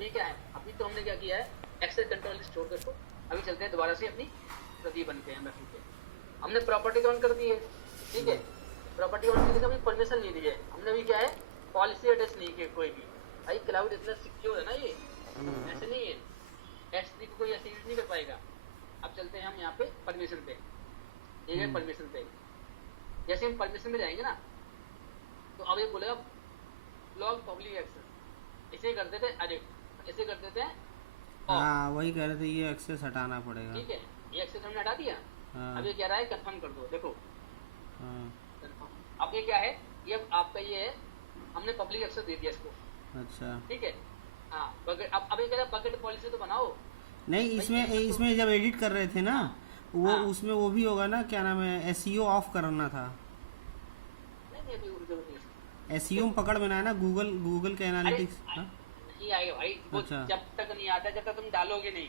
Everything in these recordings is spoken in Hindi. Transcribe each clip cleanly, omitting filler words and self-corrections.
अभी क्या है, अभी तो हमने क्या किया है, एक्सेस कंट्रोल लिस्ट छोड़ कर, अभी चलते हैं दोबारा से अपनी प्रति बनते हैं मैपिंग पे। हमने प्रॉपर्टी ऑन कर दी है, ठीक है। प्रॉपर्टी ऑन करने का परमिशन नहीं दी है हमने। भी क्या है, पॉलिसी अटैच नहीं की कोई भी। भाई क्लाउड इतना सिक्योर है ना, ये ऐसे नहीं है, S3 को कोई ऐसे यूज नहीं कर पाएगा। अब चलते हैं हम यहाँ पे परमिशन पे, ठीक है। परमिशन पे जैसे हम परमिशन में जाएंगे ना, तो अब ये बोलेगा ब्लॉक पब्लिक एक्सेस, इसे कर देते अरे इसे कर देते हैं। हाँ वही कह रहे थे, ये एक्सेस हटाना पड़ेगा। ठीक है, ये एक्सेस हमने हटा दिया। हाँ। अब ये कह रहा है कंफर्म कर दो, देखो हाँ। कंफर्म। अब ये क्या है, ये आपका ये है, हमने पब्लिक एक्सेस दे दिया इसको। अच्छा ठीक है, हाँ। अब ये कह रहा है बकेट पॉलिसी तो बनाओ। नहीं, इसमें जब एडिट कर रहे थे ना, वो हाँ। उसमें वो भी होगा ना, क्या नाम है, एसईओ ऑफ करना था। नहीं अभी जरूरत नहीं। एसईओ में पकड़ में ना है ना, गूगल के एनालिटिक्स। हाँ? नहीं आएगा भाई वो, अच्छा। जब तक नहीं आता, जब तक तुम डालोगे नहीं,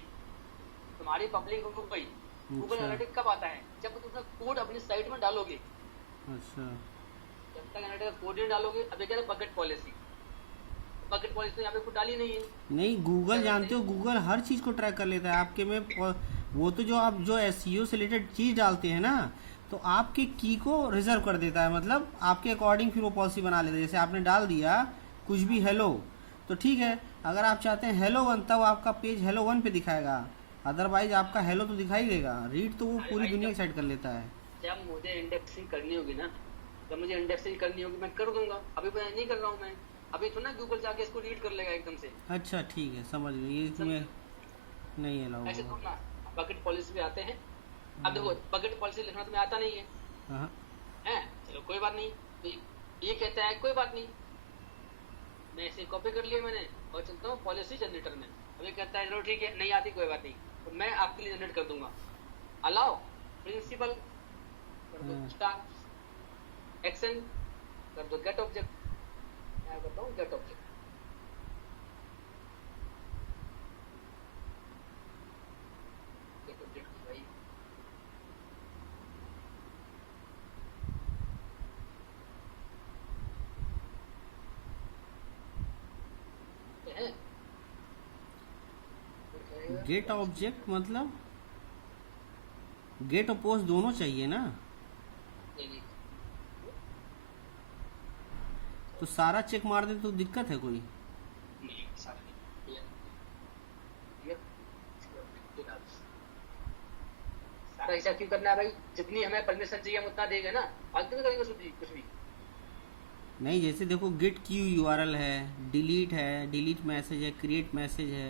तुम्हारी पब्लिक हो गई। गूगल अच्छा। एनालिटिक्स कब आता है, जब तुम अपना कोड अपनी साइट में डालोगे। अच्छा। जब तक एनालिटिक्स कोड नहीं डालोगे। अब ये कह रहे बकेट पॉलिसी, बकेट पॉलिसी तो यहाँ पे कुछ डाली नहीं है। नहीं, गूगल जानते हो, गूगल हर चीज़ को ट्रैक कर लेता है आपके में। वो तो जो आप जो एसईओ से रिलेटेड चीज़ डालते हैं ना, तो आपके की को रिजर्व कर देता है, मतलब आपके अकॉर्डिंग फिर वो पॉलिसी बना लेता है। जैसे आपने डाल दिया कुछ भी हेलो, तो ठीक है, अगर आप चाहते हैं हेलो 1, तब आपका पेज हेलो 1 पे दिखाएगा, अदरवाइज आपका हेलो तो दिखाई देगा। रीड तो वो पूरी दुनिया की साइड कर लेता है। जब मुझे इंडेक्सिंग करनी होगी ना, जब मुझे इंडेक्सिंग करनी होगी मैं कर दूंगा। अभी मैं नहीं कर रहा हूँ। मैं अभी तो ना गूगल जाके इसको रीड कर लेगा एकदम से। अच्छा ठीक है, समझ गए, ये इसमें नहीं अलाउ ऐसे होगा। तो ना बकेट पॉलिसी पे आते हैं। अब देखो बकेट पॉलिसी लिखना तुम्हें आता नहीं है, हाँ। है चलो कोई बात नहीं। तो ये कहता है कोई बात नहीं, मैं इसे कॉपी कर लिया मैंने और चलता हूँ पॉलिसी जनरेटर में। अब ये कहता है चलो ठीक है, नहीं आती कोई बात नहीं, तो मैं आपके लिए जनरेट कर दूंगा। अलाउ प्रिंसिपल कर दो, स्टार्ट एक्शन कर दो, गेट ऑब्जेक्ट। मैं करता हूँ गेट ऑब्जेक्ट। गेट ऑब्जेक्ट भाई है, गेट ऑब्जेक्ट मतलब गेट और पोस्ट दोनों चाहिए ना, नहीं तो सारा चेक मार दे तो दिक्कत है कोई? नहीं सारा नहीं, ये सारा हिसाब क्यों करना है भाई? जितनी हमें परमिशन चाहिए हम उतना देंगे ना, फालतू में करेंगे कुछ भी। नहीं, जैसे देखो गेट क्यू यूआरएल है, डिलीट मैसेज है, क्रिएट मैसेज है,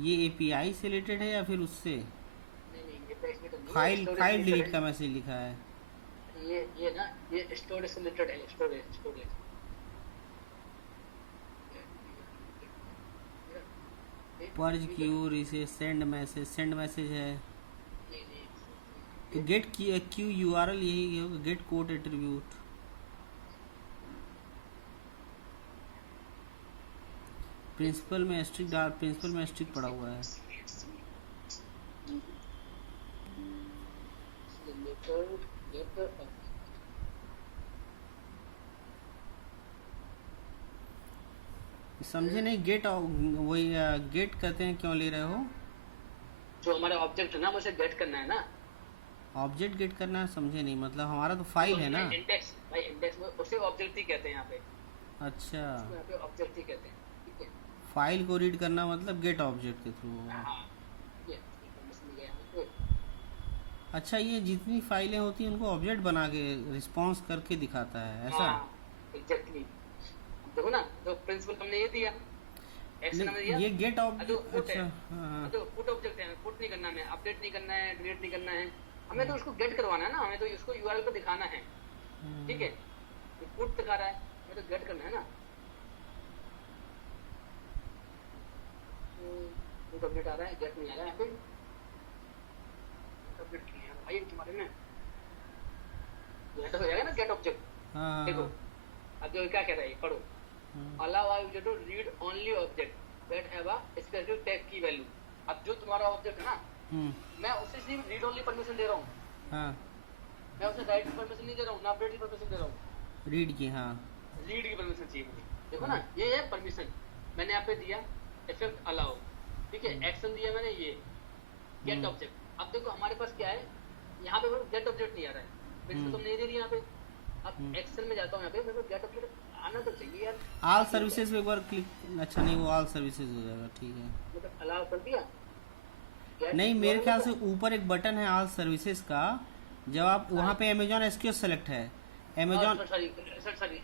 ये एपीआई से रिलेटेड है या फिर उससे? नहीं ये पेज में तो नहीं है, file storage file related delete है। का मैसेज लिखा है। ये ना ये स्टोरेज से रिलेटेड है, स्टोरेज। पर्ज क्यू, रिसे सेंड मैसेज है। तो गेट क्यू यूआरएल यही होगा, गेट कोड एट्रीब्यूट। प्रिंसिपल में स्ट्रिक पड़ा हुआ है। समझे नहीं, गेट वही गेट कहते हैं, क्यों ले रहे हो? जो हमारा ऑब्जेक्ट है ना, उसे गेट करना है ना। ऑब्जेक्ट गेट करना है, समझे नहीं, मतलब हमारा तो फाइल है ना। इंडेक्स भाई, इंडेक्स में उसे ऑब्जेक्ट ही कहते हैं यहाँ पे। अच्छा, यहाँ पे ऑब्जेक्ट ही कहते हैं, ठीक है। फाइल को रीड करना मतलब गेट ऑब्जेक्ट के थ्रू होगा। हाँ ये मिल गया हमको। अच्छा, ये जितनी फाइलें होती हैं उनको ऑब्जेक्ट बना के रिस्पॉन्स करके दिखाता है, ऐसा? एग्जैक्टली। देखो ना, तो प्रिंसिपल हमने ये दिया, एक्शन हमने दिया। ये गेट तो ऑब्जेक्ट, पुट है, अच्छा हाँ। तो पुट ऑब्जेक्ट है, पुट नहीं करना है, अपडेट नहीं करना है, डिलीट नहीं करना है। हमें तो उसको गेट करवाना है ना, हमें तो उसको यूआरएल पे दिखाना है, ठीक है। तो पुट दिखा रहा है, हमें तो गेट करना है ना। पुट अपडेट आ रहा है, गेट नहीं आ रहा है। फिर अपडेट नहीं है भाई तुम्हारे में, गेट हो जाएगा ना, गेट ऑब्जेक्ट। हाँ देखो अब जो क्या कह रहा है, पढ़ो। allow user to read only object that have a specific tag key value। अब जो तुम्हारा ऑब्जेक्ट है ना, मैं उसे सिर्फ रीड ओनली परमिशन दे रहा हूँ। हाँ, मैं उसे राइट की परमिशन नहीं दे रहा हूँ, ना अपडेट की परमिशन दे रहा हूँ। रीड की, हाँ। रीड की परमिशन चाहिए मुझे। देखो ना, ये है परमिशन। मैंने यहाँ पे दिया इफेक्ट अलाउ, ठीक है, एक्शन दिया मैंने ये गेट ऑब्जेक्ट। अब देखो हमारे पास क्या है, यहाँ पे गेट ऑब्जेक्ट नहीं आ रहा है, फिर तो नहीं दे रही यहाँ पे। अब एक्शन में जाता हूँ, यहाँ पे मेरे को गेट ऑब्जेक्ट आना तो चाहिए यार। ऑल सर्विसेज पे एक बार क्लिक, अच्छा नहीं वो ऑल सर्विसेज हो जाएगा, ठीक है। मतलब अलाउ कर दिया। नहीं मेरे ख्याल से ऊपर एक बटन है ऑल सर्विसेज का, जब आप वहाँ पे अमेजॉन एसक्यू सेलेक्ट है, अमेजॉन सॉरी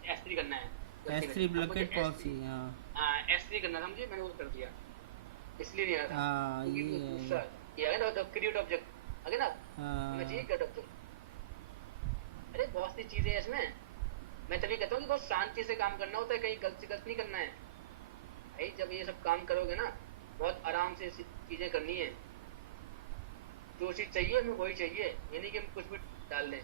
S3 करना है, S3 ब्लॉकेट पॉलिसी, हाँ S3 करना था मुझे, मैंने वो कर दिया, इसलिए नहीं आ रहा। हाँ ये आ गया ना क्रिएट ऑब्जेक्ट आ गया ना, मैं चाहिए गेट ऑब्जेक्ट। अरे बहुत सी चीजें हैं इसमें, मैं तभी कहता हूँ कि बहुत शांति से काम करना होता है, कहीं गलत से गलत नहीं करना है भाई। जब ये सब काम करोगे ना, बहुत आराम से चीजें करनी है, जो चीज चाहिए हमें वही चाहिए, ये नहीं कि हम कुछ भी डाल दें।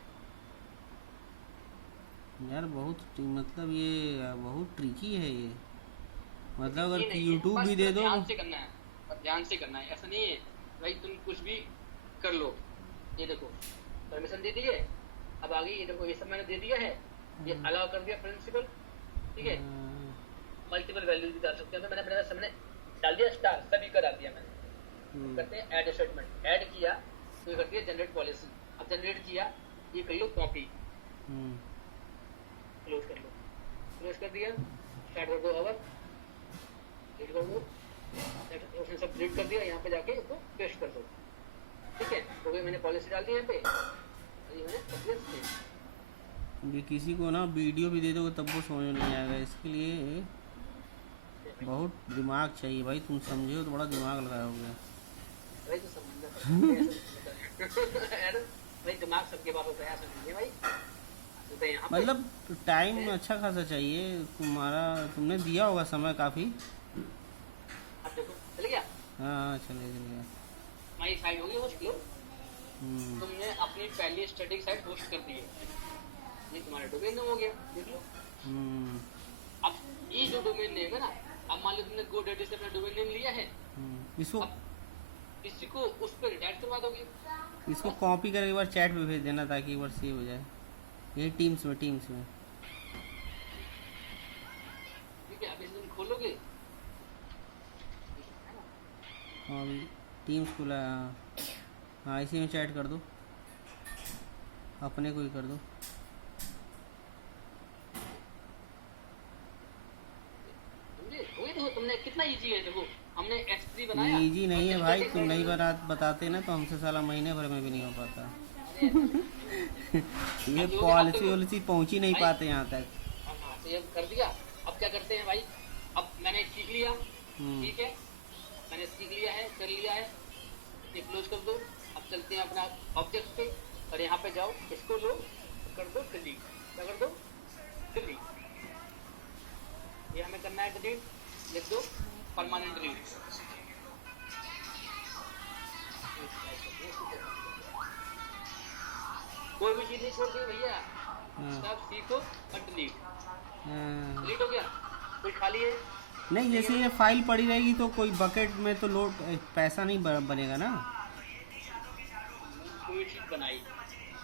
यार बहुत मतलब ये बहुत ट्रिकी है ये, मतलब अगर ये नहीं है, यूट्यूब बस भी दे दो। ध्यान से करना है, बस ध्यान से करना है, ऐसा नहीं है भाई तुम कुछ भी कर लो। ये देखो परमिशन दे दी है, अब आगे ये देखो ये सब मैंने दे दिया है, ये अलाउ कर दिया प्रिंसिपल, ठीक है। मल्टीपल वैल्यूज भी डाल सकते हैं, तो मैंने अपने सामने डाल दिया स्टार, सभी का डाल दिया मैंने। करते हैं ऐड स्टेटमेंट, ऐड किया तो ये करती है जनरेट पॉलिसी। अब जनरेट किया, ये कर लो कॉपी, क्लोज कर लो, क्लोज कर दिया, स्टार्ट कर दो ओवर, डिलीट कर दो, उसने सब डिलीट कर दिया, यहाँ पे जाके इसको पेस्ट कर दो, ठीक है। तो भी मैंने पॉलिसी डाल दी यहाँ पे, और ये मैंने पब्लिश की। ये किसी को ना वीडियो भी दे दोगे तब वो समझ में नहीं आएगा, इसके लिए बहुत दिमाग चाहिए भाई, तुम समझे हो तो बड़ा दिमाग लगाया होगा भाई। तो समझना यार भाई, दिमाग सबके पास होता है, ऐसा नहीं है भाई। तो यहाँ पे मतलब टाइम अच्छा खासा चाहिए तुम्हारा, तुमने दिया होगा समय काफ़ी। अब देखो चल गया, हाँ चले चलेगा। हमारी साइट होगी होस्ट लो, तुमने अपनी पहली स्टैटिक साइट होस्ट कर दी है, ये तुम्हारा डोमेन नेम हो गया, देख लो। अब ये जो डोमेन नेम है ना, अब मान लो तुमने GoDaddy से अपना डोमेन नेम लिया है, इसको इसी को उस पर रिडायरेक्ट करवा दोगे। इसको कॉपी करके एक बार चैट पे भेज देना ताकि एक बार सेव हो जाए, ये टीम्स में ठीक है। अब इसे तुम खोलोगे, हाँ अभी टीम्स खुला है, हाँ इसी में चैट कर दो, अपने को ही कर दो। देखो तुमने कितना इजी है, देखो हमने S3 बनाया। इजी नहीं है भाई, तुम नहीं बताते ना तो हमसे साला महीने भर में भी नहीं हो पाता। ये पॉलिसी वॉलिसी पहुंच ही नहीं पाते यहाँ तक। हाँ तो ये कर दिया। अब क्या करते हैं भाई, अब मैंने सीख लिया, ठीक है, मैंने सीख लिया है, कर लिया है, ये क्लोज कर दो। अब चलते हैं अपना ऑब्जेक्ट पे, और यहाँ पे जाओ, इसको लो, कर दो डिलीट। क्या कर दो? डिलीट। ये हमें करना है डिलीट, लिख दो परमानेंट डिलीट। कोई भी चीज नहीं छोड़ती भैया, सब सीखो और डिलीट। डिलीट हो गया, कोई खाली है नहीं, जैसे ये फाइल पड़ी रहेगी तो कोई बकेट में तो लोड पैसा नहीं बनेगा ना। कोई चीज बनाई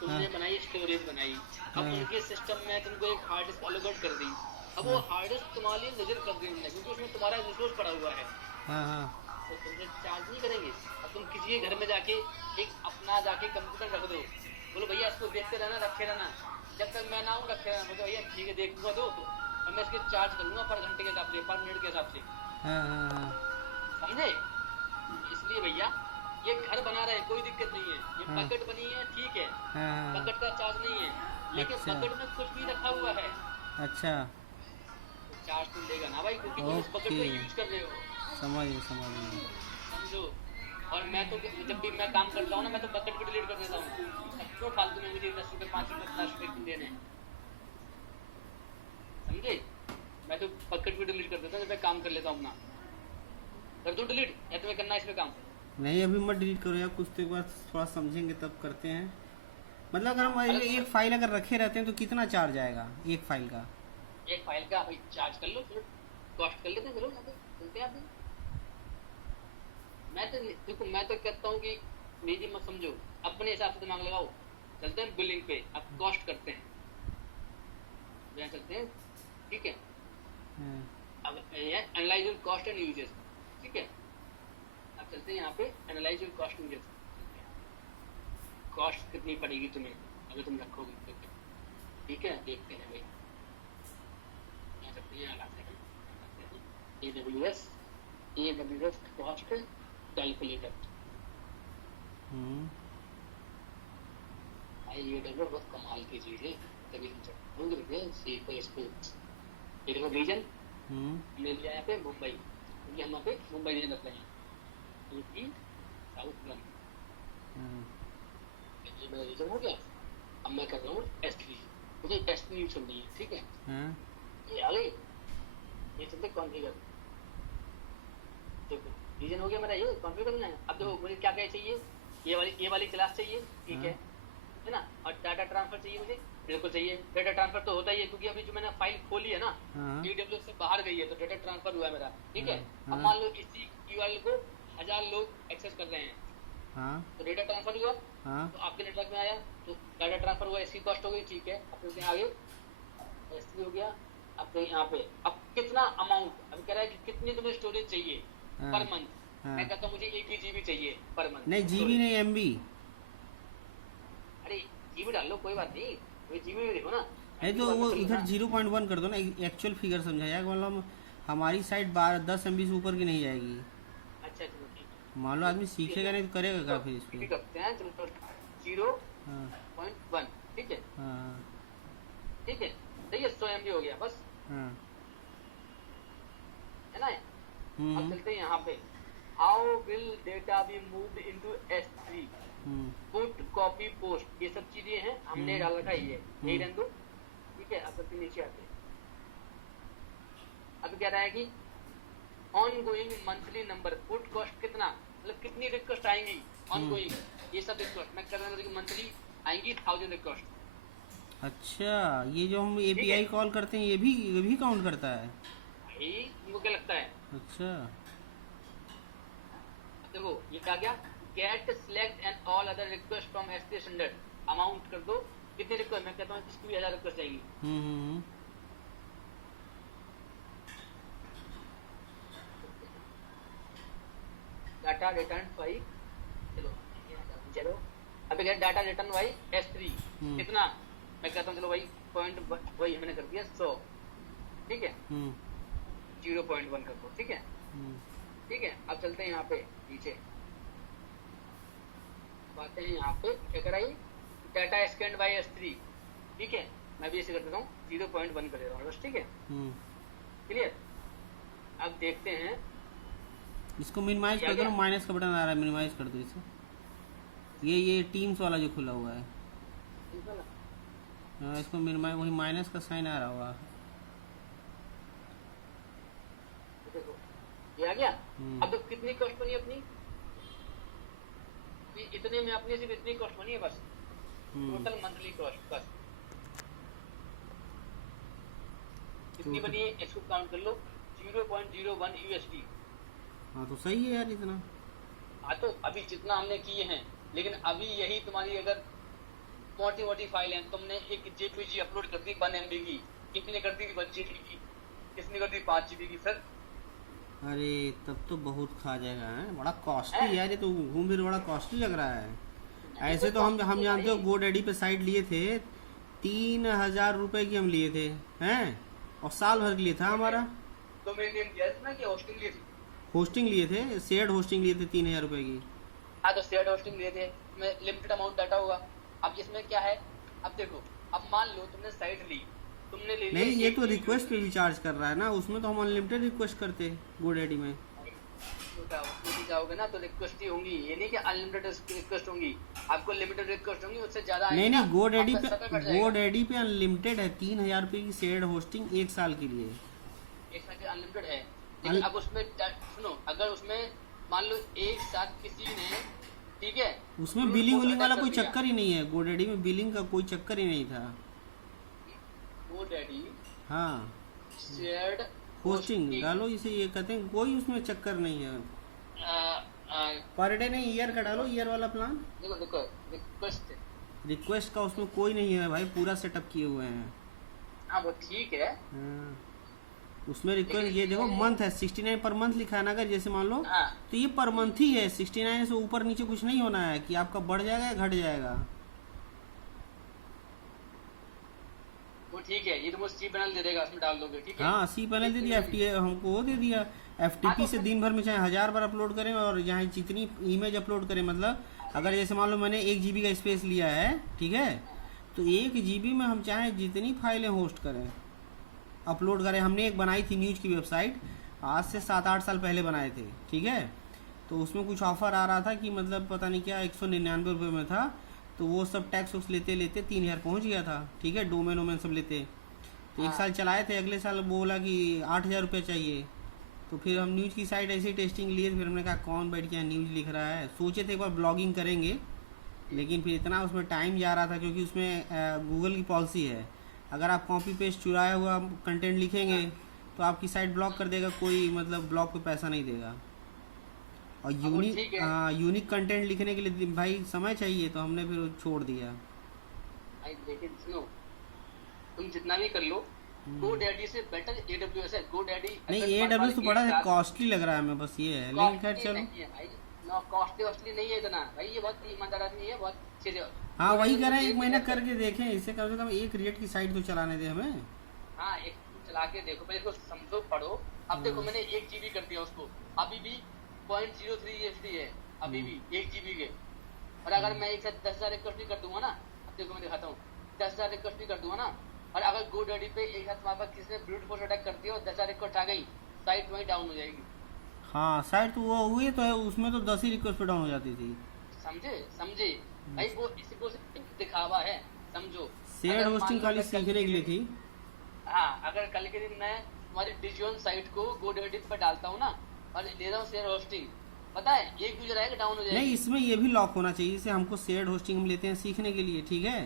तुमने, बनाई स्टोरेज बनाई, अब उनके सिस्टम में तुमको एक हार्ड डिस्क एलोकेट कर दी। अब वो हार्ड डिस्क तुम्हारे लिए रिजर्व कर दी उन्होंने, क्योंकि उसमें तुम्हारा रिसोर्स पड़ा हुआ है। तो तुमसे चार्ज नहीं करेंगे। अब तुम किसी के घर में जाके एक अपना जाके कंप्यूटर रख दो, बोलो भैया इसको देखते रहना, रखे रहना, जब तक मैं ना आऊँ रखे रहना। बोलो भैया ठीक है देखूंगा दो, और मैं इसके चार्ज करूंगा पर घंटे के हिसाब से, पर मिनट के हिसाब से, समझे? इसलिए भैया ये घर बना रहे, कोई दिक्कत नहीं है। ये बकेट बनी है, ठीक है, बकेट का चार्ज नहीं है, लेकिन बकेट में कुछ भी रखा हुआ है। अच्छा, तो चार्ज तो लेगा ना भाई, क्योंकि तुम इस बकेट को यूज कर रहे हो। समझिए समझो। और मैं तो जब भी मैं काम करता हूँ ना, मैं तो बकेट को डिलीट कर देता हूँ। क्यों फालतू में मुझे 10 रुपये 5 रुपये 10 रुपये क्यों देने, समझे? मैं तो बकेट को डिलीट कर देता हूँ जब मैं काम कर लेता हूँ अपना। कर दो डिलीट, या तुम्हें करना है इसमें काम? नहीं अभी मत डिलीट करो यार, कुछ तो एक बार थोड़ा समझेंगे तब करते हैं। मतलब अगर हम एक फाइल अगर रखे रहते हैं तो कितना चार्ज आएगा एक फाइल का? एक फाइल का भाई चार्ज कर लो, फिर कॉस्ट कर लेते हैं, चलो चलते हैं आप। मैं तो देखो, मैं तो कहता हूँ कि मेरी मत समझो, अपने हिसाब से दिमाग लगाओ। चलते हैं बिलिंग पे, अब कॉस्ट करते हैं, यहाँ चलते हैं, ठीक है। अब ये analyse your cost and uses, ठीक है। अब चलते हैं यहाँ पे analyse your cost and uses, cost कितनी पड़ेगी तुम्हें अगर तुम रखोगे तो, ठीक है। देखते हैं भाई, यहाँ चलते हैं, यहाँ लाते हैं AWS कॉस्ट कैलकुलेटर। भाई AWS बहुत कमाल की चीज है, तभी इसको ये देखो रीजन हमने लिया यहाँ पे मुंबई, क्योंकि हम यहाँ पे मुंबई रीजन रख रहे हैं, यूपी साउथ वन, ये मेरा रीजन हो गया। अब मैं कर रहा हूँ S3, मुझे S3 यूज करनी है, ठीक है। ये आ गई, ये चलते कॉन्फ़िगर, देखो रीजन हो गया मेरा, ये कॉन्फ़िगर करना है। अब देखो मुझे क्या क्या चाहिए, ये वाली क्लास चाहिए, ठीक है ना। और डाटा ट्रांसफर चाहिए मुझे, बिल्कुल चाहिए। डाटा ट्रांसफर तो होता ही है, क्योंकि अभी जो मैंने फाइल खोली है ना AWS से बाहर गई है, तो डाटा ट्रांसफर हुआ है मेरा, ठीक है। अब मान लो इसी URL को 1000 लोग एक्सेस कर रहे हैं, तो डाटा ट्रांसफर हुआ, तो आपके नेटवर्क में आया, तो डाटा ट्रांसफर हुआ, इसकी कॉस्ट हो गई, ठीक है। अब फिर आगे S3 हो गया। अब तो यहाँ पे अब कितना अमाउंट, अब कह रहा है कि कितनी तुम्हें स्टोरेज चाहिए पर मंथ। मैं कहता हूँ मुझे 1 GB चाहिए पर मंथ। नहीं GB नहीं MB। अरे GB डाल लो, कोई बात नहीं, GB में देखो ना। नहीं तो वो इधर 0.1 कर दो ना, एक्चुअल फिगर समझाया, मतलब हमारी साइड 10 MB से ऊपर की नहीं जाएगी। अच्छा चलो ठीक है। मान लो आदमी सीखेगा नहीं तो करेगा क्या फिर इसको। करते हैं चलो, 0.1, ठीक है। ठीक है, सही है, 100 MB हो गया बस, है ना। अब चलते हैं यहाँ पे, how will data be moved into S3, put copy post, ये सब चीजें हैं, हमने डाल रखा है, ये नहीं रहने दो, ठीक है। अब सबसे नीचे आते हैं, अब कह रहा है कि on going monthly number, put cost कितना, मतलब कितनी रिक्वेस्ट आएंगी ऑन गोइंग, ये सब रिक्वेस्ट मैं कर रहा हूँ, मंथली आएंगी 1000 रिक्वेस्ट। अच्छा, ये जो हम API कॉल करते हैं ये भी काउंट करता है भाई, तुमको क्या लगता है? अच्छा देखो ये क्या गया, get select and all other request from S3 standard, amount कर दो कितनी रिक्वेस्ट, मैं कहता हूँ इसकी भी 1000 रिक्वेस्ट जाएंगी। डाटा रिटर्न बाई, चलो अभी गया डाटा रिटर्न बाई S3 कितना, मैं कहता हूँ चलो भाई पॉइंट वही मैंने कर दिया 100, ठीक है। 0.1 कर दो, ठीक है। ठीक है, अब चलते हैं यहाँ पे नीचे, बातें हैं यहाँ पे क्या कराई, डाटा स्कैन बाई S3, ठीक है। मैं भी ऐसे कर देता हूँ, 0.1 कर दे रहा हूँ बस, ठीक है, क्लियर। अब देखते हैं, इसको मिनिमाइज कर दो, माइनस का बटन आ रहा है, मिनिमाइज कर दो इसे, ये टीम्स वाला जो खुला हुआ है, इसको मिनिमाइज, वही माइनस का साइन आ रहा होगा, देखो ये आ गया। अब कितनी कॉस्ट बनी अपनी, इतने में अपनी सिर्फ इतनी कॉस्ट बनी है बस, टोटल मंथली कॉस्ट बस कितनी बनी है, इसको काउंट कर लो, 0.01 USD। हाँ तो सही है यार इतना। हाँ तो अभी जितना हमने किए हैं, लेकिन अभी यही तुम्हारी अगर मोटी फाइल है, तुमने एक JPG अपलोड कर दी 1 MB की, कितने कर दी 1 GB की, किसने कर दी 5 GB की, फिर अरे तब तो बहुत खा जाएगा, है बड़ा कॉस्टली यार, ये तो घूम फिर बड़ा कॉस्टली लग रहा है। ऐसे तो हम जानते हो GoDaddy पे साइट लिए थे 3000 रुपए की हम लिए थे, हैं, और साल भर के लिए था हमारा। तो मैंने ना कि होस्टिंग लिए थी, होस्टिंग लिए थे, शेयर्ड होस्टिंग लिए थे 3000 रुपए की। हाँ तो शेयर्ड होस्टिंग लिए थे, में लिमिटेड अमाउंट डाटा होगा। अब इसमें क्या है, अब देखो, अब मान लो तुमने साइट ली, तुमने ले नहीं ये तो रिक्वेस्ट पे भी चार्ज कर रहा है ना, उसमें तो हम अनलिमिटेड रिक्वेस्ट करते हैं GoDaddy में। उसमें भी जाओगे ना तो रिक्वेस्ट ही होंगी, ये नहीं कि अनलिमिटेड रिक्वेस्ट होंगी, आपको लिमिटेड रिक्वेस्ट होंगी, उससे ज्यादा नहीं GoDaddy पे अनलिमिटेड है, 3000 रुपए की शेयर्ड होस्टिंग 1 साल के लिए, 1 साल के अनलिमिटेड है। लेकिन अब उसमें सुनो, अगर उसमें मान लो एक साथ किसी ने, ठीक है, उसमें बिलिंग वाला कोई चक्कर ही नहीं है, GoDaddy में बिलिंग का कोई चक्कर ही नहीं था। GoDaddy हाँ शेयर्ड होस्टिंग डालो इसे, ये कहते हैं कोई उसमें चक्कर नहीं है, पर डे नहीं, ईयर का डालो, ईयर वाला प्लान। देखो रिक्वेस्ट का उसमें कोई नहीं है भाई, पूरा सेटअप किए हुए हैं। हाँ वो ठीक है, उसमें रिक्वेस्ट लेकिन ये देखो इसमें मंथ है 69 पर मंथ लिखा है ना, अगर जैसे मान लो हाँ तो ये पर मंथ ही है, 69 से ऊपर नीचे कुछ नहीं होना है कि आपका बढ़ जाएगा या घट जाएगा। वो ठीक है, ये तो मुझे सी पैनल दे देगा, उसमें डाल दोगे, ठीक है। हाँ सी पैनल दे दिया, एफ टी हमको वो दे दिया। एफ टी हाँ पी तो से दिन भर में चाहे 1000 बार अपलोड करें और चाहे जितनी इमेज अपलोड करें, मतलब अगर जैसे मान लो मैंने 1 GB का स्पेस लिया है, ठीक है, तो 1 GB में हम चाहे जितनी फाइलें होस्ट करें अपलोड करें। हमने एक बनाई थी न्यूज़ की वेबसाइट, आज से 7-8 साल पहले बनाए थे, ठीक है, तो उसमें कुछ ऑफ़र आ रहा था कि मतलब पता नहीं क्या 199 रुपये में था, तो वो सब टैक्स वैक्स लेते लेते 3000 पहुँच गया था, ठीक है, डोमेन वोमेन सब लेते। तो एक हाँ साल चलाए थे, अगले साल बोला कि 8000 रुपये चाहिए। तो फिर हम न्यूज़ की साइट ऐसी टेस्टिंग लिए, फिर हमने कहा कौन बैठ के यहाँ न्यूज़ लिख रहा है। सोचे थे एक बार ब्लॉगिंग करेंगे, लेकिन फिर इतना उसमें टाइम जा रहा था, क्योंकि उसमें गूगल की पॉलिसी है, अगर आप कॉपी पेस्ट चुराया हुआ कंटेंट लिखेंगे तो आपकी साइट ब्लॉक कर देगा, कोई मतलब ब्लॉग पे पैसा नहीं देगा। और अब वो ठीक है। यूनिक कंटेंट लिखने के लिए भाई समय चाहिए, तो हमने फिर वो छोड़ दिया। भाई लेकिन सुनो, तुम जितना भी कर लो, गो डैडी से बेटर AWS है। गो डैडी नहीं AWS तो बड़ा कॉस्टली लग रहा है हमें, बस ये है, लेकिन खैर चलो। नहीं है भाई, नो कॉस्टली नहीं है इतना भाई, ये बहुत ईमानदार आदमी है, बहुत अच्छे से। हाँ वही कह रहे हैं, 1 महीना करके देखें, इससे कम से कम एक रेट की साइट तो चलाने दे हमें। हाँ एक चला के देखो, पहले इसको समझो पढ़ो। अब देखो मैंने 1 GB कर दिया उसको, अभी भी 0.03 HD है, अभी भी 1 GB के। और अगर मैं एक साथ 10,000 रिक्वेस्ट भी कर दूंगा ना, अब देखो मैं दिखाता हूँ, 10,000 रिक्वेस्ट भी कर दूंगा ना, और अगर GoDaddy पे एक साथ तुम्हारे पास किसी ने ब्रूट फोर्स अटैक कर दिया और 10,000 रिक्वेस्ट आ गई, साइट वहीं डाउन हो जाएगी। हाँ साइट तो वो हुई तो है, उसमें तो 10 ही रिक्वेस्ट पे डाउन हो जाती थी। समझे समझे भाई, वो इसी को सिर्फ दिखावा है, समझो। शेयर अगर मान होस्टिंग लो खाली मैं कल सीखने के लिए थी। हाँ अगर कल के दिन मैं तुम्हारी डिजियन साइट को GoDaddy पर डालता हूँ ना, और ले रहा हूँ शेयर होस्टिंग, पता है एक यूजर आएगा डाउन हो नहीं जाएगी। इसमें ये भी लॉक होना चाहिए, जैसे हमको शेयर्ड होस्टिंग हम लेते हैं सीखने के लिए, ठीक है,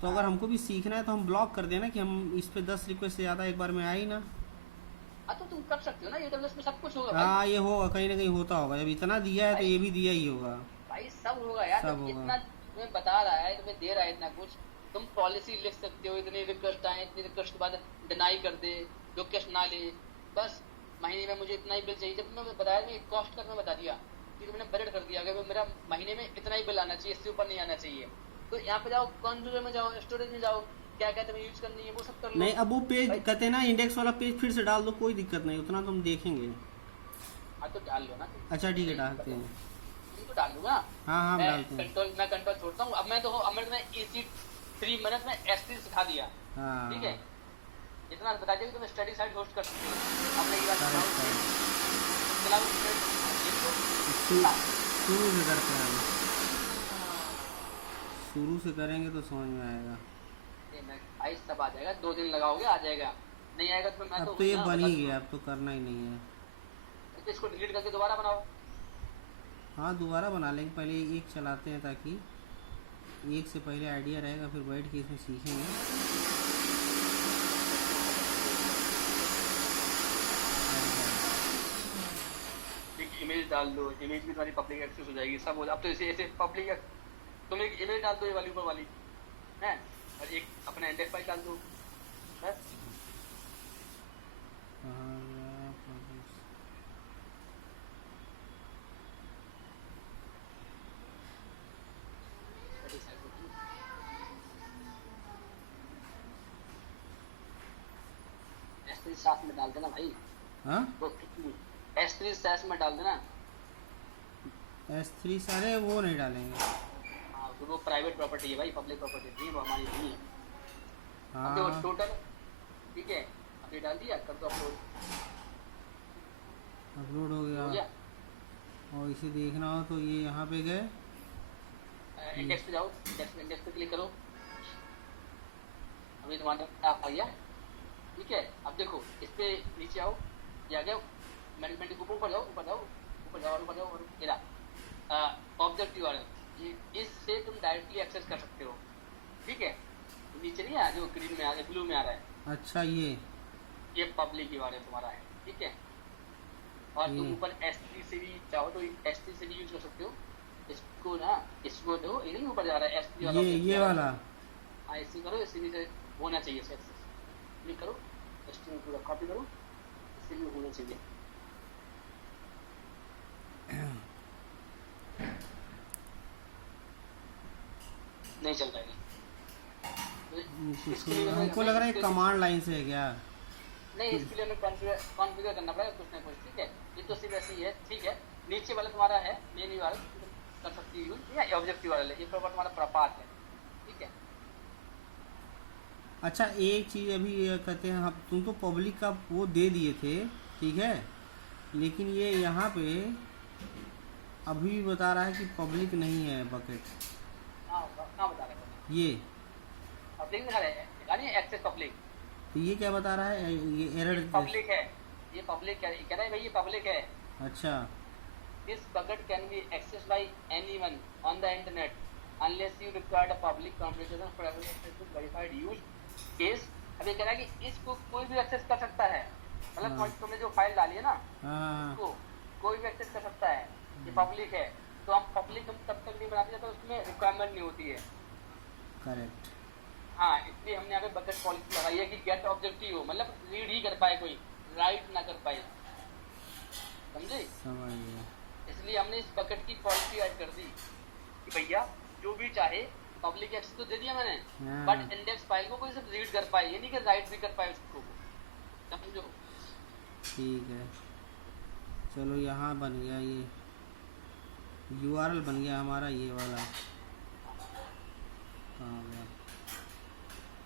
तो अगर हमको भी सीखना है तो हम ब्लॉक कर देना कि हम इस पे 10 रिक्वेस्ट से ज़्यादा एक बार में आई ना। हाँ तो तुम कर सकते हो ना, AWS में सब कुछ होगा भाई। हाँ ये होगा, कहीं ना कहीं होता होगा, जब इतना दिया है तो ये भी दिया ही होगा। भाई सब होगा यार, सब जब होगा। इतना तुम्हें बता रहा है, तुम्हें दे रहा है इतना कुछ, तुम पॉलिसी लिख सकते हो, इतनी रिक्वेस्ट आए, इतनी रिक्वेस्ट के बाद डिनाई कर दे, रिक्वेस्ट ना ले, बस महीने में मुझे इतना ही बिल चाहिए। जब मैं बताया, मैं कॉस्ट तक मैं बता दिया कि मैंने बजट कर दिया कि मेरा महीने में इतना ही बिल आना चाहिए, इससे ऊपर नहीं आना चाहिए। तो यहाँ पे जाओ, कॉन्फ़िगर में जाओ, स्टोरेज में जाओ, क्या क्या तुम्हें यूज करनी है वो सब कर लो। नहीं अब वो पेज भाई, कहते हैं ना, इंडेक्स वाला पेज फिर से डाल दो, कोई दिक्कत नहीं, उतना तुम देखेंगे। हाँ तो डाल लो ना। अच्छा ठीक है डालते हैं। तुम तो डाल दूंगा। हाँ हाँ हम डालते हैं। मैं कंट्रोल छोड़ता हूँ। अब मैं तुम्हें EC3 मिनट में S3 सिखा दिया, हाँ ठीक है, इतना बता दिया कि तुम स्टडी साइट होस्ट कर सकते हो। अब मैं ये बात चलाओ, शुरू से करते हैं, शुरू से करेंगे तो समझ में आएगा। भाई सब आ जाएगा, 2 दिन लगाओगे आ जाएगा, नहीं आएगा तो मैं अब तो ये बन ही गया, अब तो करना ही नहीं है। तो इसको डिलीट करके दोबारा बनाओ। हाँ दोबारा बना लेंगे, पहले एक चलाते हैं ताकि एक से पहले आइडिया रहेगा, फिर बैठ के इसमें सीखेंगे। एक इमेज डाल दो, इमेज भी तुम्हारी पब्लिक एक्सेस हो जाएगी, सब हो। अब तो ऐसे ऐसे पब्लिक, तुम एक इमेज डाल दो ये वाली ऊपर वाली है, और एक अपना इंडेक्स फाइल डाल दो बस। S3 साथ में डाल देना भाई। हाँ S3 साथ में डाल देना। S3 सारे वो नहीं डालेंगे। हाँ तो वो प्राइवेट प्रॉपर्टी है भाई, पब्लिक प्रॉपर्टी नहीं है, वो हमारी नहीं है। हाँ तो टोटल ठीक है, अभी डाल दिया, कर दो अपलोड। अपलोड हो गया। हो गया। और इसे देखना हो तो ये यहाँ पे गए, इंडेक्स पे जाओ, इंडेक्स पे क्लिक करो, अभी तुम्हारा आप आ गया, ठीक है। अब देखो इस पे नीचे आओ, ये आ गया मैनेजमेंट के ऊपर जाओ, ऊपर जाओ, ऊपर जाओ, ऊपर जाओ, और ये रहा ऑब्जेक्ट URL, इससे तुम डायरेक्टली एक्सेस कर सकते हो, ठीक है। नीचे नहीं आ जो ग्रीन में आ रहा है, ब्लू में आ रहा है, अच्छा ये पब्लिक URL तुम्हारा है, ठीक है। और तुम ऊपर S3 से भी चाहो तो S3 से भी यूज कर सकते हो इसको ना, इसको दो, ये नहीं ऊपर जा रहा है S3 वाला, ये वाला। हाँ ऐसे करो, इसी से होना चाहिए एक्सेस, क्लिक करो, S3 पूरा कॉपी करो, ऐसे भी होना चाहिए। नहीं चल रहा है। इसके लिए हमको लग रहा है कमांड लाइन से है क्या? नहीं, इसके लिए हमें कॉन्फ़िगर करना पड़ेगा कुछ ना कुछ। ठीक है, ये तो सिर्फ ऐसे ही है। ठीक है, नीचे वाला तुम्हारा है मेन वाला कर सकती है यूज, या ऑब्जेक्टिव वाला ये प्रॉपर तुम्हारा प्रपात है। ठीक है, अच्छा एक चीज़ अभी ये कहते हैं हम तुम तो पब्लिक का वो दे दिए थे, ठीक है, लेकिन ये यहाँ पे अभी बता रहा है कि पब्लिक नहीं है बकेट। हाँ बता रहे हैं ये पब्लिक दिखा रहे हैं, दिखा नहीं एक्सेस पब्लिक। तो ये क्या बता रहा है? ये एरर पब्लिक है, ये पब्लिक कह रहा है भाई, ये पब्लिक है। अच्छा, this bucket can be access by anyone on the internet unless you required a public configuration for every verified use case. अब ये कह रहा है कि इसको कोई भी एक्सेस कर सकता है, मतलब हाँ। तुमने जो फाइल डाली है ना हाँ उसको कोई भी एक्सेस कर सकता है। ये पब्लिक है, तो हम पब्लिक हम तब तक नहीं बनाते जब तक उसमें रिक्वायरमेंट नहीं होती है। करेक्ट। हाँ, इसलिए हमने यहाँ पे बकेट पॉलिसी लगाई है कि गेट ऑब्जेक्टिव हो, मतलब रीड ही कर पाए, कोई राइट ना कर पाए। समझे? समझ गया। इसलिए हमने इस बकेट की पॉलिसी ऐड कर दी कि भैया जो भी चाहे पब्लिक एक्सेस तो दे दिया मैंने, हाँ। बट इंडेक्स फाइल को कोई सिर्फ रीड कर पाए, ये नहीं कि राइट भी कर पाए उसको। समझो? ठीक है, चलो यहाँ बन गया ये यूआरएल बन गया हमारा ये वाला। हाँ गया।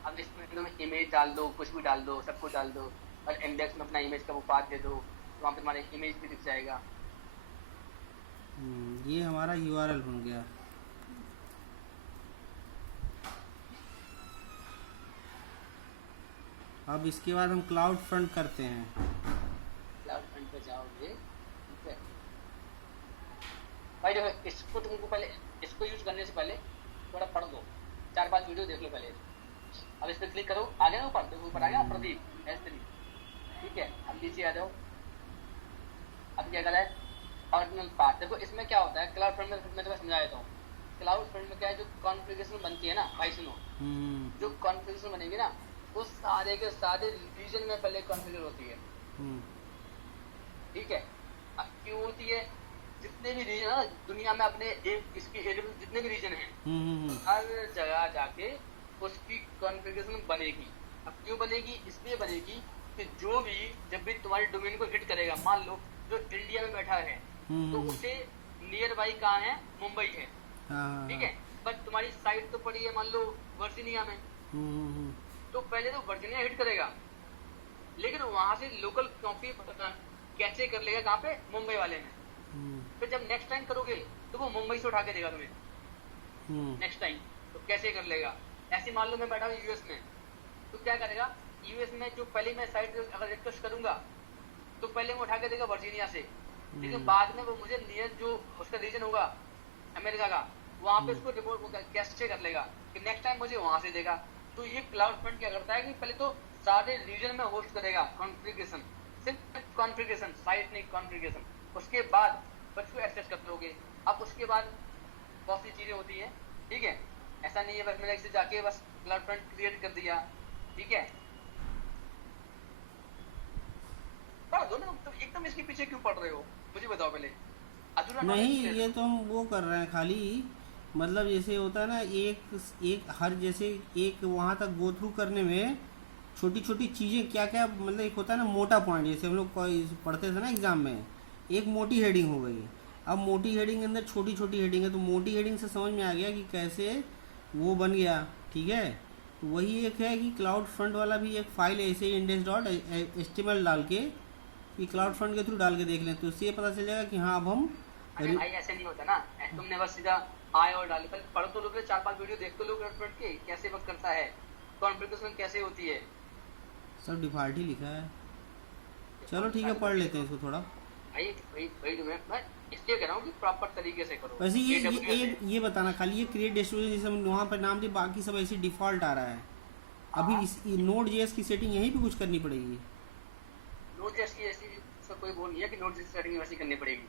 अब इसमें तुम इमेज डाल दो, कुछ भी डाल दो, सब कुछ डाल दो, और इंडेक्स में अपना इमेज का वो पाथ दे दो, तो वहाँ पे तुम्हारा इमेज भी दिख जाएगा। ये हमारा यूआरएल बन गया। अब इसके बाद हम क्लाउड फ्रंट करते हैं। क्लाउड फ्रंट पे जाओगे, ठीक है भाई। देखो, इसको तुमको पहले, इसको यूज करने से पहले थोड़ा पढ़ दो, 4-5 वीडियो देख लो पहले। अब इस पर क्लिक करो, आगे ना ऊपर देखो, ऊपर आ गया प्रदीप S3। ठीक है, अब नीचे आ जाओ। अब क्या करा है, ऑरिजिनल पाथ। देखो इसमें क्या होता है क्लाउड फ्रंट में, मैं तुम्हें समझा देता हूँ। क्लाउड फ्रंट में क्या है, जो कॉन्फ़िगरेशन बनती है ना भाई, सुनो, जो कॉन्फ़िगरेशन बनेगी ना वो सारे के सारे रीजन में पहले कॉन्फ़िगर होती है। ठीक है, अब क्यों होती है? जितने भी रीजन है ना दुनिया में, अपने एक इसकी एरिया में जितने भी रीजन हैं, हर जगह जाके उसकी कॉन्फ़िगरेशन बनेगी। अब क्यों बनेगी? इसलिए बनेगी कि जो भी जब भी तुम्हारे डोमेन को हिट करेगा, मान लो जो इंडिया में बैठा है तो उसे नियर बाई कहाँ है, मुंबई है। ठीक है, बट तुम्हारी साइट तो पड़ी है मान लो वर्जीनिया में, तो पहले तो वर्जीनिया हिट करेगा, लेकिन वहां से लोकल कॉपी कैसे कर लेगा कहाँ पे, मुंबई वाले में। फिर जब नेक्स्ट टाइम करोगे तो वो मुंबई से उठा के देगा तुम्हें नेक्स्ट टाइम, तो कैसे कर लेगा? ऐसे मान लो मैं बैठा हूँ यूएस में, तो क्या करेगा, यूएस में जो पहले मैं साइट अगर रिक्वेस्ट करूंगा तो पहले वो उठा के देगा वर्जीनिया से, लेकिन बाद में वो मुझे नियर जो उसका रीजन होगा अमेरिका का, वहाँ पे उसको रिपोर्ट कैसे कर लेगा कि नेक्स्ट टाइम मुझे वहां से देगा। तो ये क्लाउड फ्रंट क्या करता है कि पहले तो सारे रीजन में होस्ट करेगा कॉन्फ़िगरेशन, सिर्फ कॉन्फ़िगरेशन, साइट नहीं कॉन्फ़िगरेशन, उसके बाद बस को एक्सेस कर लोगे। अब उसके बाद बहुत सी चीजें होती है। ठीक है, ऐसा नहीं है बस मैंने इसे जाके बस क्लाउड फ्रंट क्रिएट कर दिया। ठीक है, पढ़ दो ना तुम, एकदम इसके पीछे क्यों पढ़ रहे हो, मुझे बताओ पहले। अधूरा नहीं, ये तो हम वो कर रहे हैं खाली, मतलब जैसे होता है ना एक हर जैसे एक वहाँ तक गो थ्रू करने में छोटी छोटी चीज़ें क्या क्या, मतलब एक होता है ना मोटा पॉइंट, जैसे हम लोग पढ़ते थे ना एग्ज़ाम में, एक मोटी हेडिंग हो गई। अब मोटी हेडिंग के अंदर छोटी छोटी हेडिंग है, तो मोटी हेडिंग से समझ में आ गया कि कैसे वो बन गया। ठीक है, तो वही एक है कि क्लाउड फ्रंट वाला भी एक फाइल है ऐसे ही index.html डाल के, कि क्लाउड फ्रंट के थ्रू डाल के देख लें तो उससे ये पता चल जाएगा कि हाँ अब हम। अरे भाई ऐसे नहीं होता ना, तुमने बस सीधा आए और डाले, पहले पढ़ तो लो, 4-5 वीडियो देख तो लो क्लाउड फ्रंट के कैसे वर्क करता है, कॉन्फ़िगरेशन कैसे होती है। सब डिफ़ॉल्ट ही लिखा है। चलो ठीक है, पढ़ लेते हैं इसको थोड़ा। भाई मैं इसलिए कह रहा हूँ कि प्रॉपर तरीके से करो। वैसे ये बताना खाली, ये क्रिएट डेस्टिनेशन जैसे हम वहाँ पर नाम दिए, बाकी सब ऐसे डिफ़ॉल्ट आ रहा है। अभी इस नोड जेएस की सेटिंग यहीं पे कुछ करनी पड़ेगी। नोड जेएस की ऐसी कोई वो नहीं है कि नोड जेएस की सेटिंग वैसी करनी पड़ेगी,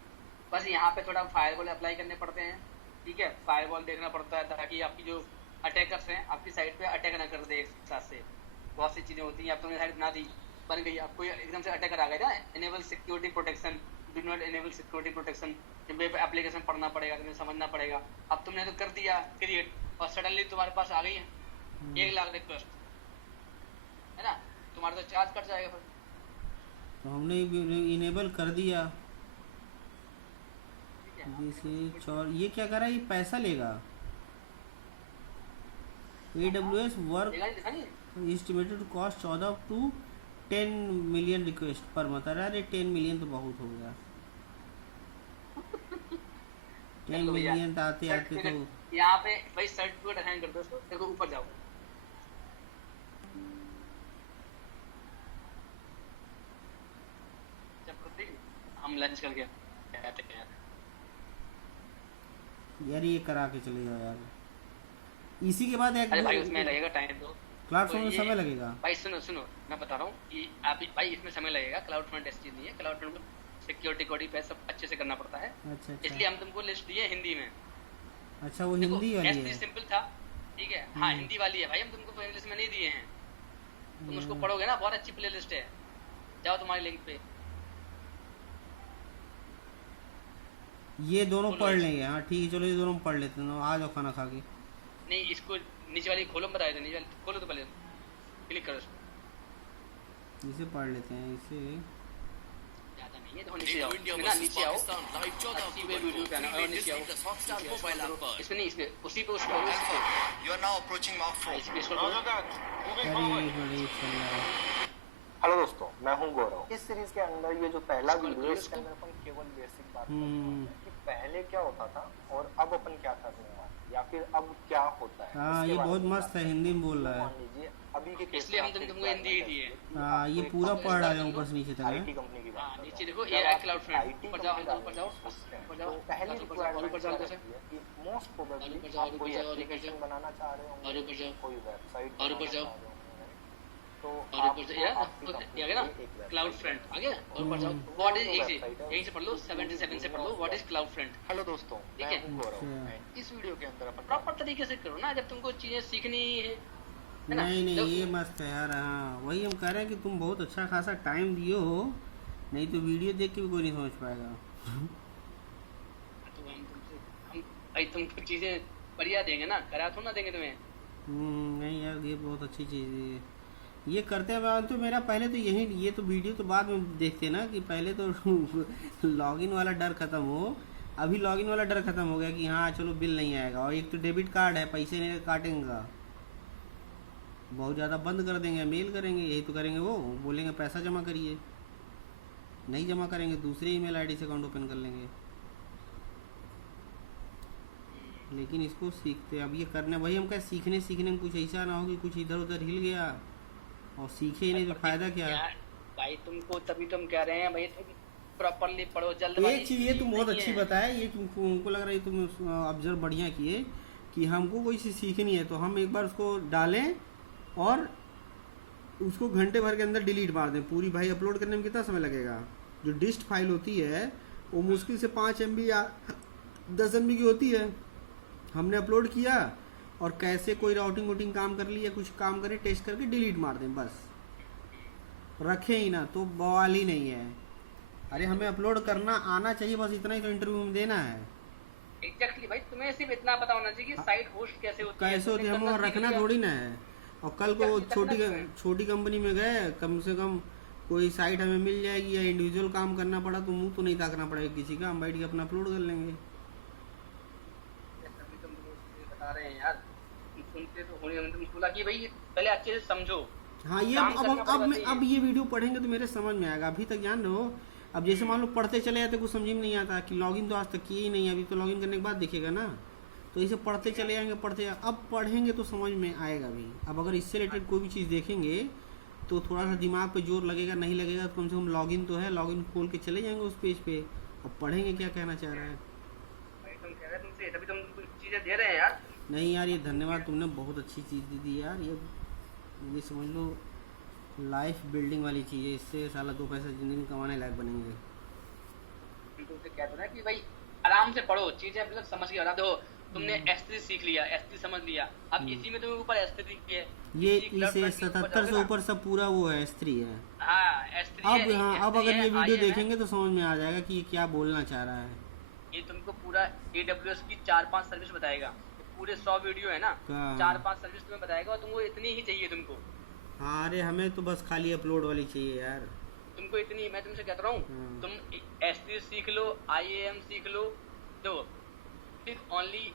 बस यहाँ पे थोड़ा फायरवॉल अप्लाई करने पड़ते हैं। ठीक है, फायरवॉल देखना पड़ता है ताकि आपकी जो अटैकर्स हैं आपकी साइट पे अटैक ना कर दे एक साथ से। बहुत सी चीज़ें होती हैं, अब तुमने साइट बना दी बन गई, आपको एकदम से अटैकर आ गया ना, enable security protection, do not enable security protection, web application पढ़ना पड़ेगा, तुम्हें समझना पड़ेगा। अब तुमने तो कर दिया क्रिएट और सडनली तुम्हारे पास आ गई है 1 लाख रिक्वेस्ट, है ना, तुम्हारा तो चार्ज कट जाएगा फिर। तो हमने इनेबल कर दिया। ये क्या करा, ये पैसा लेगा। AWS work estimated cost 14 to 10 million request per month. अरे 10 मिलियन तो बहुत हो गया। 10 मिलियन तो आते आते तो यहाँ पे भाई सर्टिफिकेट असाइन कर दो उसको, देखो ऊपर जाओ। जब हम लंच करके आते हैं यार, ये करा के चले जाओ यार। इसी के बाद एक अरे भाई उसमें लगेगा टाइम, तो प्लेटफॉर्म में समय लगेगा भाई। सुनो मैं बता रहा हूँ कि आप भाई इसमें समय लगेगा। क्लाउड फ्रंट ऐसी चीज नहीं है, क्लाउड फ्रंट को सिक्योरिटी कोडी पे सब अच्छे से करना पड़ता है। अच्छा। इसलिए हम तुमको लिस्ट दिए हिंदी में। अच्छा, वो हिंदी वाली है। सिंपल था, ठीक है। हाँ हिंदी वाली है भाई, हम तुमको इंग्लिश में नहीं दिए हैं। तुम उसको पढ़ोगे ना, बहुत अच्छी प्ले लिस्ट है, जाओ तुम्हारी लिंक पे। ये दोनों पढ़ लेंगे। हाँ ठीक है, चलो ये दोनों पढ़ लेते हैं। आ जाओ खाना खा के। नहीं, इसको नीचे वाली खोलो, बताया था नीचे वाली खोलो, तो पहले क्लिक करो इसको। इसे पढ़ लेते हैं। इसे ज्यादा नहीं है, तो नीचे आओ ना, नीचे आओ, अच्छी वे वीडियो पे आना, और नीचे आओ। इसमें नहीं, इसमें उसी पे उसको You are now approaching Mark 4. इस पे इसको करो। अरे बड़े चल रहा है। हेलो दोस्तों, मैं हूं गौरव। इस सीरीज के अंदर ये जो पहला वीडियो है, इसके अंदर अपन केवल बेसिक बात करेंगे कि पहले क्या होता था और अब अपन क्या करने वाले, या फिर अब क्या होता है। हाँ, ये बहुत मस्त है, हिंदी में बोल रहा है। मान लीजिए अभी के केस इसलिए हम तुमको हिंदी ही दिए। हाँ, ये पूरा पढ़ रहा है ऊपर से नीचे तक है। आईटी कंपनी की बात। नीचे देखो, ये क्लाउड फ्रंट, ऊपर जाओ, ऊपर जाओ, ऊपर जाओ, पहली ऊपर जाओ कैसे, कि मोस्ट प्रोबेबली आप कोई एप्लीकेशन बनाना चाह रहे होंगे, और ऊपर जाओ, कोई वेबसाइट और ऊपर जाओ, तो और ऊपर से आ गया ना क्लाउड फ्रंट, आ गया। और ऊपर जाओ, व्हाट इज, यहीं से पढ़ लो, 77 से पढ़ लो, what is cloud front. Hello दोस्तों, ठीक मैं है। हूं गौरव। इस वीडियो के अंदर अपन प्रॉपर तरीके से करो ना, जब तुमको चीजें सीखनी है ना। नहीं, ये मस्त है यार। हाँ, वही हम कह रहे हैं कि तुम बहुत अच्छा खासा टाइम दियो हो, नहीं तो वीडियो देख के भी कोई नहीं समझ पाएगा। तो हम भाई तुमको चीजें बढ़िया देंगे ना, करा थोड़ा ना देंगे तुम्हें। नहीं यार, ये बहुत अच्छी चीज़ है। ये करते हैं तो मेरा पहले तो यही, ये तो वीडियो तो बाद में देखते ना, कि पहले तो लॉगिन वाला डर खत्म हो। अभी लॉगिन वाला डर खत्म हो गया कि हाँ चलो बिल नहीं आएगा, और एक तो डेबिट कार्ड है, पैसे नहीं काटेंगे, बहुत ज़्यादा बंद कर देंगे, मेल करेंगे, यही तो करेंगे। वो बोलेंगे पैसा जमा करिए, नहीं जमा करेंगे दूसरे ईमेल आईडी से अकाउंट ओपन कर लेंगे। लेकिन इसको सीखते, अब ये करने, वही हम क्या सीखने में कुछ ऐसा ना हो कि कुछ इधर उधर हिल गया और सीखे ही नहीं, तो फायदा क्या है भाई। तुमको तभी तुम कह रहे हैं भाई, तुम प्रॉपर्ली पढ़ो, जल्द। एक चीज़ ये तुम बहुत अच्छी बताए, ये तुमको उनको लग रहा है तुम ऑब्जर्व बढ़िया किए कि हमको कोई चीज़ सीखनी है तो हम एक बार उसको डालें और उसको घंटे भर के अंदर डिलीट मार दें पूरी। भाई अपलोड करने में कितना समय लगेगा? जो डिस्ट फाइल होती है वो मुश्किल से 5 MB या 10 MB की होती है। हमने अपलोड किया और कैसे कोई राउटिंग वोटिंग काम कर लिया, कुछ काम करे, टेस्ट करके डिलीट मार दें, बस रखें ही ना, तो बवाल ही नहीं है। अरे हमें अपलोड करना आना चाहिए, बस इतना ही तो इंटरव्यू में देना है। एग्जैक्टली भाई, तुम्हें सिर्फ इतना पता होना चाहिए कि साइट होस्ट कैसे होती है, कैसे होती है, हमें रखना थोड़ी ना है। और कल को छोटी कंपनी में गए, कम से कम कोई साइट हमें मिल जाएगी या इंडिविजुअल काम करना पड़ा तो मुंह तो नहीं ताकना पड़ेगा किसी का, हम बैठ के अपना अपलोड कर लेंगे। बता रहे हैं यार, सुनते तो होने, तुम बोला कि भाई पहले अच्छे से समझो। हाँ, ये अब ये वीडियो पढ़ेंगे तो मेरे समझ में आएगा। अभी तक जान रहे, अब जैसे मान लो पढ़ते चले जाते कुछ समझ में नहीं आता कि लॉगिन तो आज तक किए ही नहीं, अभी तो लॉगिन करने के बाद दिखेगा ना, तो इसे पढ़ते चले जाएंगे, अब पढ़ेंगे तो समझ में आएगा भी। अब अगर इससे रिलेटेड कोई भी चीज़ देखेंगे तो थोड़ा सा दिमाग पे जोर लगेगा, नहीं लगेगा तो कम से कम लॉगिन तो है, लॉगिन खोल के चले जाएंगे उस पेज पे, अब पढ़ेंगे क्या कहना चाह रहा है। तुम कह रहे तुमसे तभी तुम चीजें दे रहे हैं यार। नहीं यार, ये धन्यवाद, तुमने बहुत अच्छी चीज़ दी थी यार। ये समझ लो लाइफ बिल्डिंग वाली चीज़ है, इससे साला 2 पैसा ज़िंदगी में कमाने लायक बनेंगे। तुमसे कहते ना कि भाई आराम से पढ़ो, चीजें मतलब समझ के बता दो। तुमने S3 सीख लिया, S3 समझ लिया, अब इसी में तुम्हें ऊपर S3 है, ये इसी cloud इसे front के ऊपर 77 से जाओगे ऊपर सब पूरा वो है S3 है। हाँ S3 है, अब हाँ, अब S3 अगर है, ये वीडियो IAM है। देखेंगे तो समझ में आ जाएगा कि ये क्या बोलना चाह रहा है। ये तुमको पूरा AWS की 4-5 सर्विस बताएगा, पूरे 100 वीडियो है ना, हाँ। 4-5 सर्विस तुम्हें बताएगा और तुमको इतनी ही चाहिए तुमको, हाँ अरे हमें तो बस खाली अपलोड वाली चाहिए यार। तुमको इतनी, मैं तुमसे कहता हूँ हाँ। तुम S3 सीख लो, IAM सीख लो, तो सिर्फ ओनली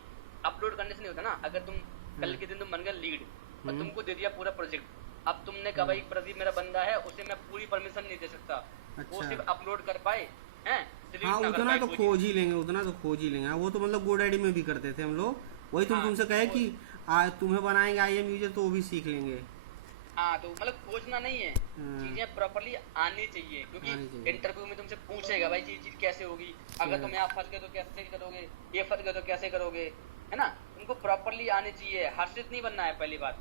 अपलोड करने से नहीं होता ना। अगर तुम कल के दिन तुम बन गए लीड और तुमको दे दिया पूरा प्रोजेक्ट, अब तुमने कहा भाई प्रदीप मेरा बंदा है, उसे मैं पूरी परमिशन नहीं दे सकता, वो अच्छा। सिर्फ अपलोड कर पाए हैं, delete हाँ ना कर उतना पाए तो कोई खोज ही लेंगे, उतना तो खोज ही लेंगे। हाँ, वो तो मतलब GoDaddy में भी करते थे हम लोग, वही तुम हाँ, तुमसे कहे कि तुम्हें बनाएंगे IAM यूजर तो वो भी सीख लेंगे। हाँ, तो मतलब खोजना नहीं है, हाँ। चीजें प्रॉपर्ली आनी चाहिए, क्योंकि आनी चाहिए। इंटरव्यू में तुमसे पूछेगा भाई ये चीज कैसे होगी, अगर तुम यहाँ फंस गए तो कैसे करोगे, ये फंस गए तो कैसे करोगे, है ना। तुमको प्रॉपर्ली आनी चाहिए, हर्षित नहीं बनना है पहली बात।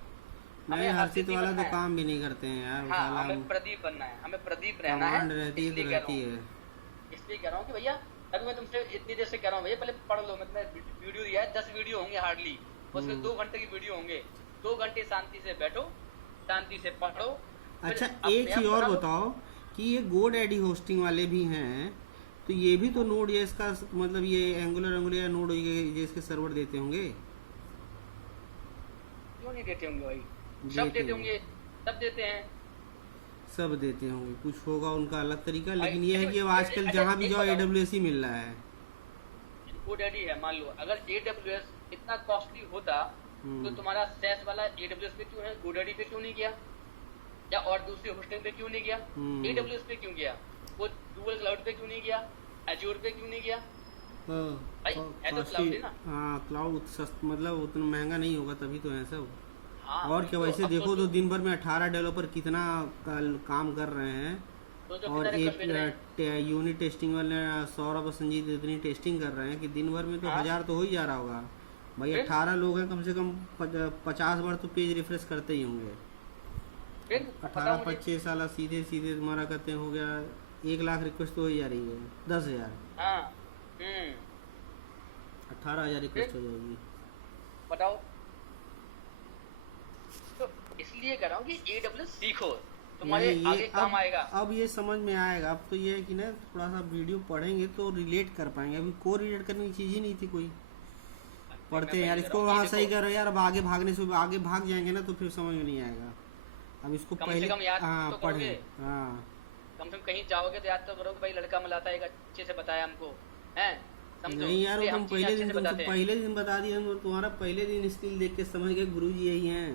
नहीं हर्षित वाला तो काम भी नहीं करते हैं यार। हाँ, साला हमें प्रदीप बनना है, हमें प्रदीप रहना है, कमांड रहती है तो इसलिए कह रहा रहती हूँ, है। इसलिए कह रहा हूँ कि भैया अभी मैं तुमसे इतनी देर से कह रहा हूँ भैया पहले पढ़ लो, मतलब वीडियो दिया है 10 वीडियो होंगे हार्डली, उसमें 2 घंटे की वीडियो होंगे, 2 घंटे शांति से बैठो, शांति से पढ़ो। फिर अच्छा अपने एक आप चीज और पढ़ा लो। बताओ कि ये GoDaddy होस्टिंग वाले भी हैं, तो ये भी तो नोड जेएस का मतलब ये एंगुलर या नोड जेएस के सर्वर देते होंगे। क्यों नहीं देते होंगे भाई, सब देते देते होंगे, सब देते हैं। सब देते होंगे, कुछ होगा उनका अलग तरीका, भाई, लेकिन ये है कि अब आजकल अच्छा, जहाँ भी एक जाओ बताओ। AWS ही मिल रहा है। GoDaddy है, मान लो अगर AWS इतना कॉस्टली होता तो तुम्हारा SaaS वाला AWS पे क्यों है, GoDaddy पे क्यों नहीं किया, या और दूसरी होस्टिंग पे क्यों नहीं किया, AWS पे क्यों किया, वो गूगल क्लाउड पे क्यों नहीं किया, Azure पे क्यों नहीं किया। भाई, है तो cloud ही ना। हाँ क्लाउड मतलब उतना महंगा नहीं होगा तभी तो है सब। हाँ, और क्या, तो वैसे अब देखो तो सोचो, दिन भर में 18 डेवलपर कितना काम कर रहे हैं, सोचो और कितना request भेज रहे हैं। यूनिट टेस्टिंग वाले सौरभ और संजीत इतनी टेस्टिंग कर रहे हैं कि दिन भर में तो हाँ। 1000 तो हो ही जा रहा होगा भाई। फिर? 18 लोग हैं, कम से कम 50 बार तो पेज रिफ्रेश करते ही होंगे। फिर 18 बताओ मुझे। 25 साल सीधे सीधे तुम्हारा कहते हैं हो गया 1 लाख रिक्वेस्ट तो हो ही जा रही है। 10,000 हाँ, 18,000 रिक्वेस्ट हो जाएगी। बताओ। तो इसलिए कह रहा हूँ कि AWS सीखो, तुम्हारे नहीं, आगे काम आएगा। अब ये समझ में आएगा। अब तो ये है कि ना थोड़ा सा वीडियो पढ़ेंगे तो रिलेट कर पाएंगे। अभी को रिलेट करने की चीज़ ही नहीं थी कोई। पढ़ते हैं यार इसको, हाँ सही कर रहे हो यार। अब आगे भागने से आगे भाग जाएंगे ना तो फिर समझ में नहीं आएगा। अब इसको कम से पहले कम याद हाँ तो पढ़े, करोगे। हाँ कम से कम कहीं जाओगे तो याद तो करोगे भाई लड़का मिलाता है, अच्छे से बताया हमको, हैं समझो। नहीं यार, इसलिए तुम हम चीजें पहले अच्छे दिन से तुमसे बताते हैं। पहले दिन बता दिया हम, तुम्हारा पहले दिन स्किल देख के समझ गए गुरुजी यही हैं।